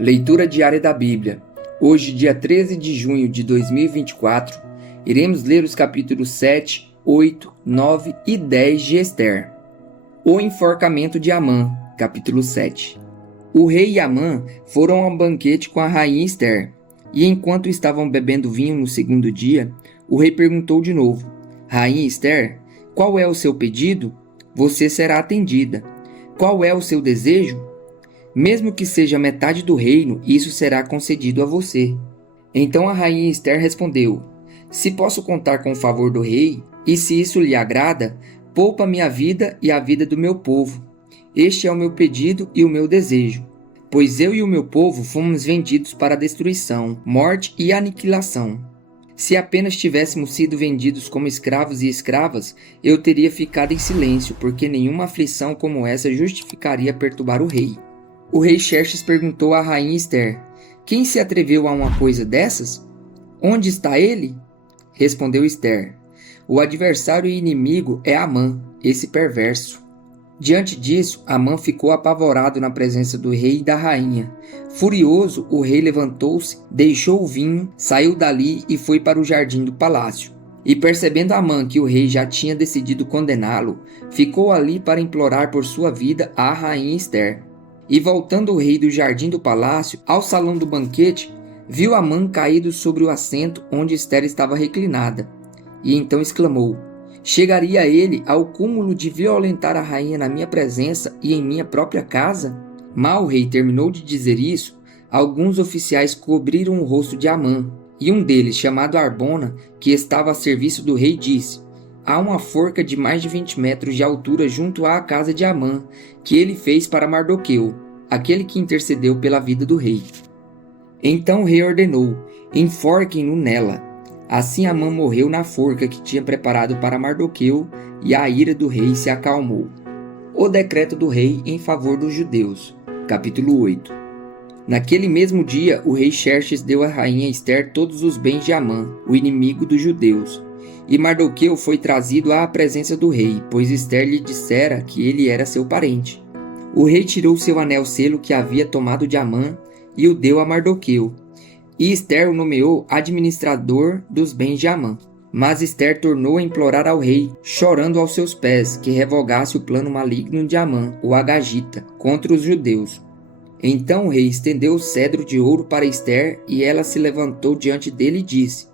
Leitura diária da Bíblia. Hoje, dia 13 de junho de 2024, iremos ler os capítulos 7, 8, 9 e 10 de Ester. O enforcamento de Amã, capítulo 7. O rei e Amã foram a um banquete com a rainha Ester, e enquanto estavam bebendo vinho no segundo dia, o rei perguntou de novo: Rainha Ester, qual é o seu pedido? Você será atendida. Qual é o seu desejo? Mesmo que seja metade do reino, isso será concedido a você. Então a rainha Ester respondeu: Se posso contar com o favor do rei, e se isso lhe agrada, poupa minha vida e a vida do meu povo. Este é o meu pedido e o meu desejo. Pois eu e o meu povo fomos vendidos para destruição, morte e aniquilação. Se apenas tivéssemos sido vendidos como escravos e escravas, eu teria ficado em silêncio, porque nenhuma aflição como essa justificaria perturbar o rei. O rei Xerxes perguntou à rainha Ester: Quem se atreveu a uma coisa dessas? Onde está ele? Respondeu Ester: O adversário e inimigo é Amã, esse perverso. Diante disso, Amã ficou apavorado na presença do rei e da rainha. Furioso, o rei levantou-se, deixou o vinho, saiu dali e foi para o jardim do palácio. E percebendo Amã que o rei já tinha decidido condená-lo, ficou ali para implorar por sua vida à rainha Ester. E voltando o rei do jardim do palácio ao salão do banquete, viu Amã caído sobre o assento onde Ester estava reclinada. E então exclamou: Chegaria ele ao cúmulo de violentar a rainha na minha presença e em minha própria casa? Mal o rei terminou de dizer isso, alguns oficiais cobriram o rosto de Amã, e um deles, chamado Arbona, que estava a serviço do rei, disse: Há uma forca de mais de 20 metros de altura junto à casa de Amã, que ele fez para Mardoqueu, aquele que intercedeu pela vida do rei. Então o rei ordenou: Enforquem-no nela. Assim Amã morreu na forca que tinha preparado para Mardoqueu, e a ira do rei se acalmou. O decreto do rei em favor dos judeus. Capítulo 8. Naquele mesmo dia, o rei Xerxes deu à rainha Ester todos os bens de Amã, o inimigo dos judeus. E Mardoqueu foi trazido à presença do rei, pois Ester lhe dissera que ele era seu parente. O rei tirou seu anel-selo que havia tomado de Amã e o deu a Mardoqueu. E Ester o nomeou administrador dos bens de Amã. Mas Ester tornou a implorar ao rei, chorando aos seus pés, que revogasse o plano maligno de Amã, o Agagita, contra os judeus. Então o rei estendeu o cedro de ouro para Ester, e ela se levantou diante dele e disse: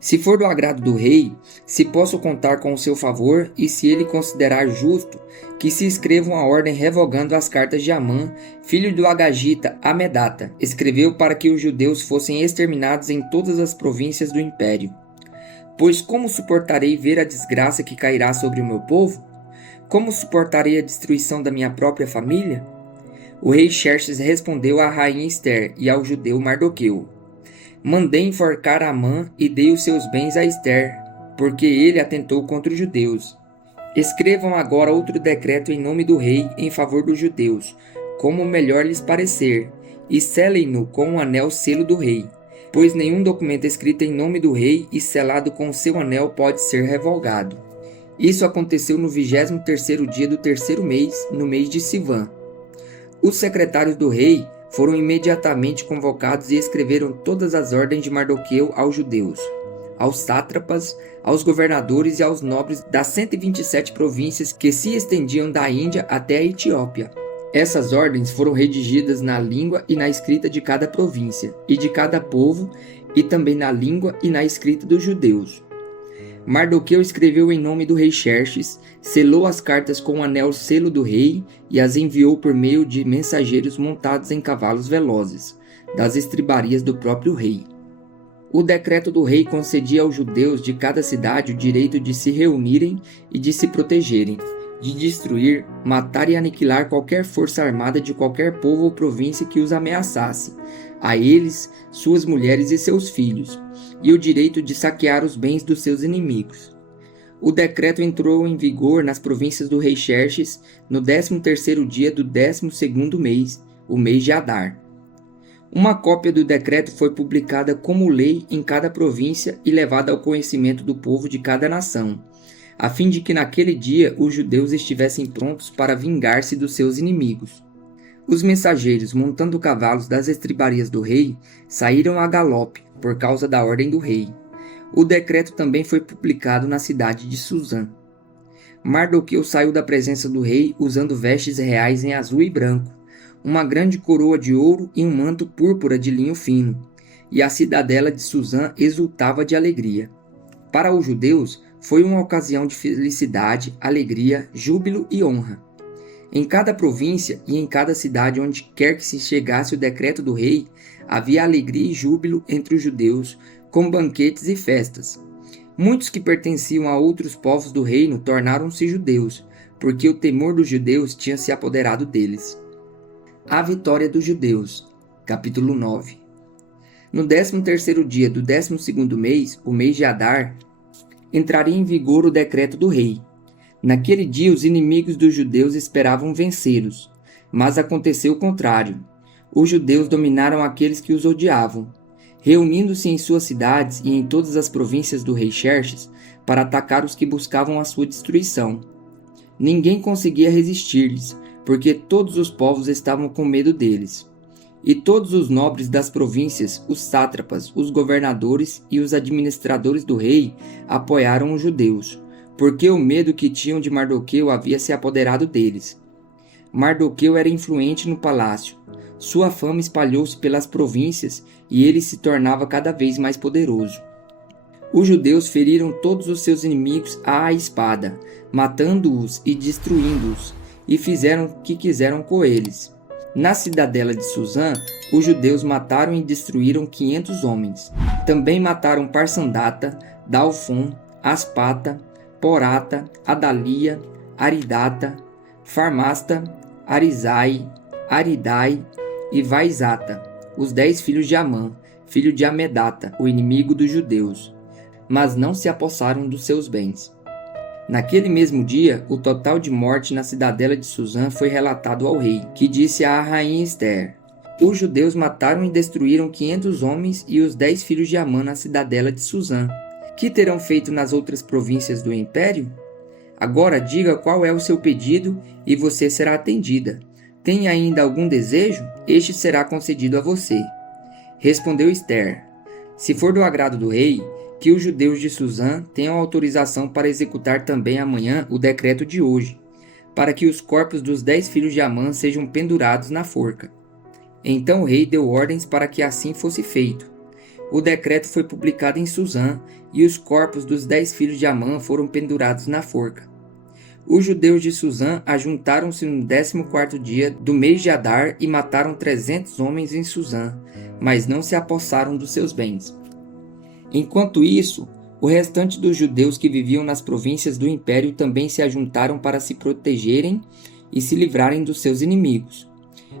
Se for do agrado do rei, se posso contar com o seu favor, e se ele considerar justo, que se escreva uma ordem revogando as cartas de Amã, filho do Agagita, Amedata, escreveu para que os judeus fossem exterminados em todas as províncias do império. Pois como suportarei ver a desgraça que cairá sobre o meu povo? Como suportarei a destruição da minha própria família? O rei Xerxes respondeu à rainha Ester e ao judeu Mardoqueu: Mandei enforcar Amã e dei os seus bens a Ester, porque ele atentou contra os judeus. Escrevam agora outro decreto em nome do rei em favor dos judeus, como melhor lhes parecer, e selem-no com o anel-selo do rei, pois nenhum documento escrito em nome do rei e selado com o seu anel pode ser revogado. Isso aconteceu no 23º dia do terceiro mês, no mês de Sivã. Os secretários do rei foram imediatamente convocados e escreveram todas as ordens de Mardoqueu aos judeus, aos sátrapas, aos governadores e aos nobres das 127 províncias que se estendiam da Índia até a Etiópia. Essas ordens foram redigidas na língua e na escrita de cada província, e de cada povo, e também na língua e na escrita dos judeus. Mardoqueu escreveu em nome do rei Xerxes, selou as cartas com o anel-selo do rei e as enviou por meio de mensageiros montados em cavalos velozes, das estribarias do próprio rei. O decreto do rei concedia aos judeus de cada cidade o direito de se reunirem e de se protegerem, de destruir, matar e aniquilar qualquer força armada de qualquer povo ou província que os ameaçasse, a eles, suas mulheres e seus filhos, e o direito de saquear os bens dos seus inimigos. O decreto entrou em vigor nas províncias do rei Xerxes no 13º dia do 12º mês, o mês de Adar. Uma cópia do decreto foi publicada como lei em cada província e levada ao conhecimento do povo de cada nação, a fim de que naquele dia os judeus estivessem prontos para vingar-se dos seus inimigos. Os mensageiros, montando cavalos das estribarias do rei, saíram a galope, por causa da ordem do rei. O decreto também foi publicado na cidade de Suzã. Mardoqueu saiu da presença do rei usando vestes reais em azul e branco, uma grande coroa de ouro e um manto púrpura de linho fino, e a cidadela de Suzã exultava de alegria. Para os judeus, foi uma ocasião de felicidade, alegria, júbilo e honra. Em cada província e em cada cidade onde quer que se chegasse o decreto do rei, havia alegria e júbilo entre os judeus, com banquetes e festas. Muitos que pertenciam a outros povos do reino tornaram-se judeus, porque o temor dos judeus tinha se apoderado deles. A vitória dos judeus. Capítulo 9. No 13º dia do 12º mês, o mês de Adar, entraria em vigor o decreto do rei. Naquele dia os inimigos dos judeus esperavam vencê-los, mas aconteceu o contrário. Os judeus dominaram aqueles que os odiavam, reunindo-se em suas cidades e em todas as províncias do rei Xerxes para atacar os que buscavam a sua destruição. Ninguém conseguia resistir-lhes, porque todos os povos estavam com medo deles. E todos os nobres das províncias, os sátrapas, os governadores e os administradores do rei apoiaram os judeus, porque o medo que tinham de Mardoqueu havia se apoderado deles. Mardoqueu era influente no palácio. Sua fama espalhou-se pelas províncias e ele se tornava cada vez mais poderoso. Os judeus feriram todos os seus inimigos à espada, matando-os e destruindo-os, e fizeram o que quiseram com eles. Na cidadela de Suzã, os judeus mataram e destruíram 500 homens. Também mataram Parsandata, Dalfon, Aspata, Porata, Adalia, Aridata, Farmasta, Arizai, Aridai e Vaizata, os 10 filhos de Amã, filho de Amedata, o inimigo dos judeus, mas não se apossaram dos seus bens. Naquele mesmo dia, o total de morte na cidadela de Suzã foi relatado ao rei, que disse à rainha Ester: os judeus mataram e destruíram 500 homens e os 10 filhos de Amã na cidadela de Suzã. Que terão feito nas outras províncias do império? Agora diga qual é o seu pedido e você será atendida. Tem ainda algum desejo? Este será concedido a você. Respondeu Ester: se for do agrado do rei, que os judeus de Suzã tenham autorização para executar também amanhã o decreto de hoje, para que os corpos dos 10 filhos de Amã sejam pendurados na forca. Então o rei deu ordens para que assim fosse feito. O decreto foi publicado em Suzã, e os corpos dos 10 filhos de Amã foram pendurados na forca. Os judeus de Suzã ajuntaram-se no 14º dia do mês de Adar e mataram 300 homens em Suzã, mas não se apossaram dos seus bens. Enquanto isso, o restante dos judeus que viviam nas províncias do império também se ajuntaram para se protegerem e se livrarem dos seus inimigos.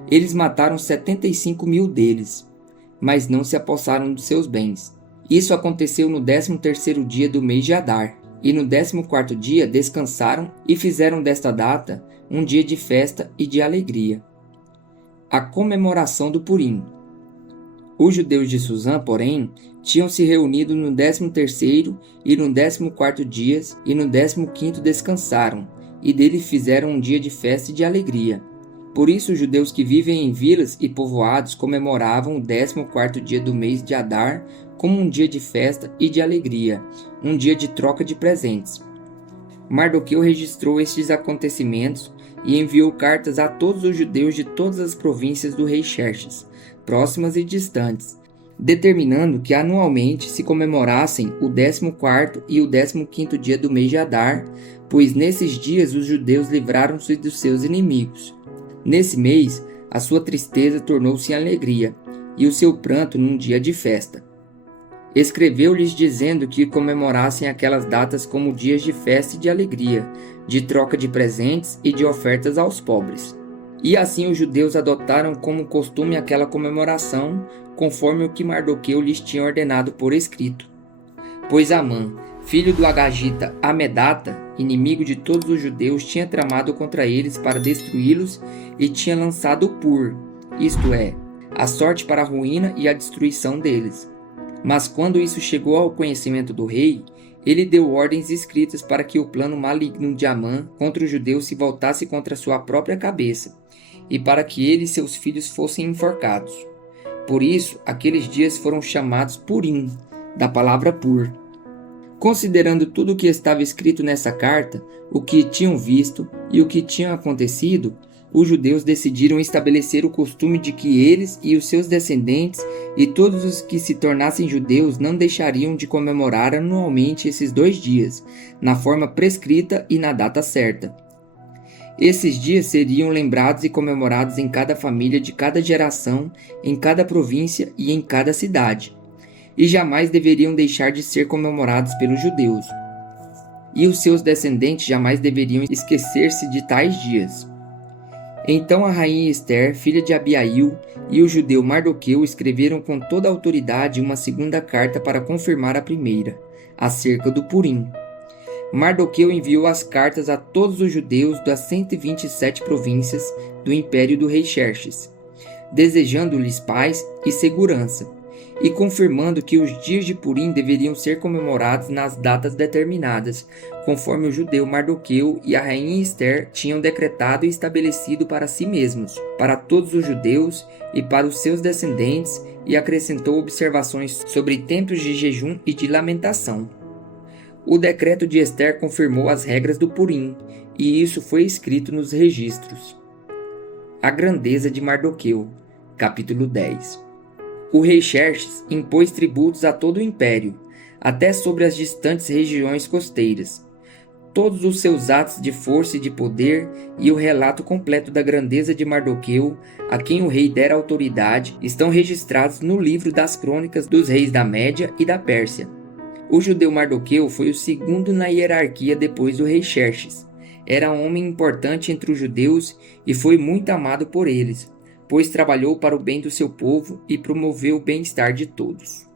Eles mataram 75.000 deles, mas não se apossaram dos seus bens. Isso aconteceu no 13º dia do mês de Adar, e no 14º dia descansaram e fizeram desta data um dia de festa e de alegria. A comemoração do Purim. Os judeus de Suzã, porém, tinham se reunido no 13º e no 14º dias, e no 15º descansaram, e dele fizeram um dia de festa e de alegria. Por isso os judeus que vivem em vilas e povoados comemoravam o 14º dia do mês de Adar como um dia de festa e de alegria, um dia de troca de presentes. Mardoqueu registrou estes acontecimentos e enviou cartas a todos os judeus de todas as províncias do rei Xerxes, próximas e distantes, determinando que anualmente se comemorassem o 14º e o 15º dia do mês de Adar, pois nesses dias os judeus livraram-se dos seus inimigos. Nesse mês, a sua tristeza tornou-se em alegria, e o seu pranto num dia de festa. Escreveu-lhes dizendo que comemorassem aquelas datas como dias de festa e de alegria, de troca de presentes e de ofertas aos pobres. E assim os judeus adotaram como costume aquela comemoração, conforme o que Mardoqueu lhes tinha ordenado por escrito. Pois Amã, filho do Agagita Amedata, inimigo de todos os judeus, tinha tramado contra eles para destruí-los e tinha lançado o pur, isto é, a sorte para a ruína e a destruição deles. Mas quando isso chegou ao conhecimento do rei, ele deu ordens escritas para que o plano maligno de Amã contra os judeus se voltasse contra sua própria cabeça, e para que ele e seus filhos fossem enforcados. Por isso, aqueles dias foram chamados Purim, da palavra pur. Considerando tudo o que estava escrito nessa carta, o que tinham visto e o que tinha acontecido, os judeus decidiram estabelecer o costume de que eles e os seus descendentes e todos os que se tornassem judeus não deixariam de comemorar anualmente esses 2 dias, na forma prescrita e na data certa. Esses dias seriam lembrados e comemorados em cada família de cada geração, em cada província e em cada cidade, e jamais deveriam deixar de ser comemorados pelos judeus. E os seus descendentes jamais deveriam esquecer-se de tais dias. Então a rainha Ester, filha de Abiail, e o judeu Mardoqueu escreveram com toda a autoridade uma segunda carta para confirmar a primeira, acerca do Purim. Mardoqueu enviou as cartas a todos os judeus das 127 províncias do império do rei Xerxes, desejando-lhes paz e segurança, e confirmando que os dias de Purim deveriam ser comemorados nas datas determinadas, conforme o judeu Mardoqueu e a rainha Ester tinham decretado e estabelecido para si mesmos, para todos os judeus e para os seus descendentes, e acrescentou observações sobre tempos de jejum e de lamentação. O decreto de Ester confirmou as regras do Purim, e isso foi escrito nos registros. A grandeza de Mardoqueu, capítulo 10. O rei Xerxes impôs tributos a todo o império, até sobre as distantes regiões costeiras. Todos os seus atos de força e de poder e o relato completo da grandeza de Mardoqueu, a quem o rei dera autoridade, estão registrados no livro das crônicas dos reis da Média e da Pérsia. O judeu Mardoqueu foi o segundo na hierarquia depois do rei Xerxes. Era um homem importante entre os judeus e foi muito amado por eles, pois trabalhou para o bem do seu povo e promoveu o bem-estar de todos.